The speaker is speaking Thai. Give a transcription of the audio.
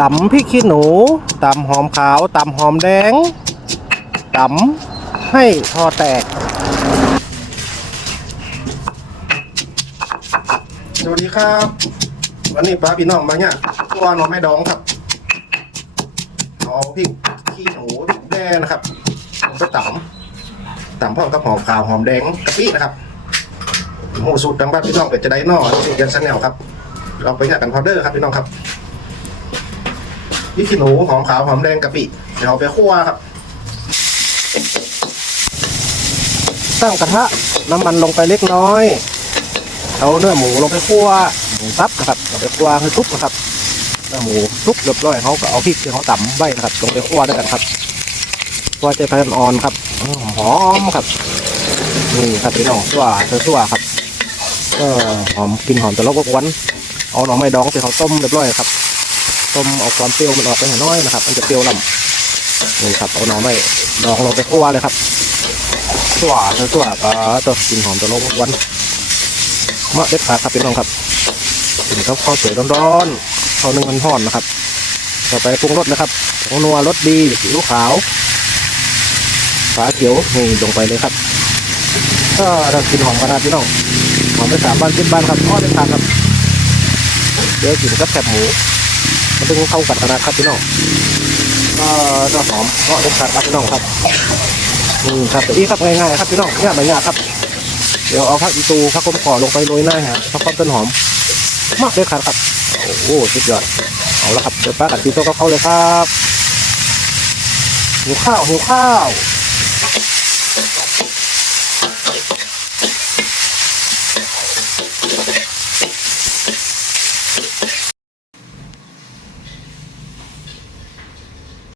ตำพริกขี้หนูตำหอมขาวตำหอมแดงตำให้พอแตก สวัสดีครับ วันนี้ป้าพี่น้องมาเนี่ยตัวหน่อไม้ดองครับเอาพริกขี้หนูพริกแดงนะครับลงไปตำตำพร้อมกับหอมขาวหอมแดงกะปินะครับหมูสูตรทางบ้านพี่น้องเป็ดจะได้นอสูตรยันสันแนวครับ เราไปเนี่ยกันพาวเดอร์ครับพี่น้องครับ พริกขี้หนูหอมขาวหอมแดงกะปิเดี๋ยวเอาไปคั่วครับ ตั้งกระทะน้ำมันลงไปเล็กน้อย เอาเนื้อหมูลงไปคั่วหมูซับนะครับลงไปคั่วให้ทุกนะครับเนื้อหมูทุกเรียบร้อยเขาก็เอาพริกที่เขาตำไว้นะครับลงไปคั่วด้วยกันครับคั่วใจไฟอ่อนครับหอมครับนี่ครับพี่น้องตัวตัวๆครับก็หอมกลินหอมแต่ละกวันเอาหน่อไม้ดองที่เขาต้มเรียบร้อยครับ ต้มเอาความเปรี้ยวมันออกไปหน่อยนะครับ มันจะเปรี้ยวลำนี่ครับเอาน่อไม้ดองลงไปคั่วเลยครับตัวตัวๆก็ตัวกลินหอมแต่ละวันมะเด็ดขาดครับพี่น้องครับนี่ครับข้าวสวยร้อนๆข้าวนึ่งมันห่อนนะครับ ต่อไปปรุงรสนะครับผงนัวรสดีสีอิ๊วขาวฝาเขียวนี่ลงไปเลยครับก็เรากินหอมกระทะพี่น้องหอมไปสามบ้านสิบบ้านครับทอดได้ทานครับเดี๋ยวกินกับแคบหมู มันต้องเข้ากันนาครับพี่น้องก็จะหอมทอดได้ทานครับพี่น้องครับนี่ครับอีครับง่ายๆครับพี่น้องง่ายไม่ายครับ เดี๋ยวเอาผักอีตูผักกลมขอลงไปโรยหน้าฮะผักความต้นหอม มากเลยครับครับโอ้โหสุดยอดเอาละครับเดี๋ยวป้ากัดพี่โตก็เข้าเลยครับหิวข้าวหิวข้าว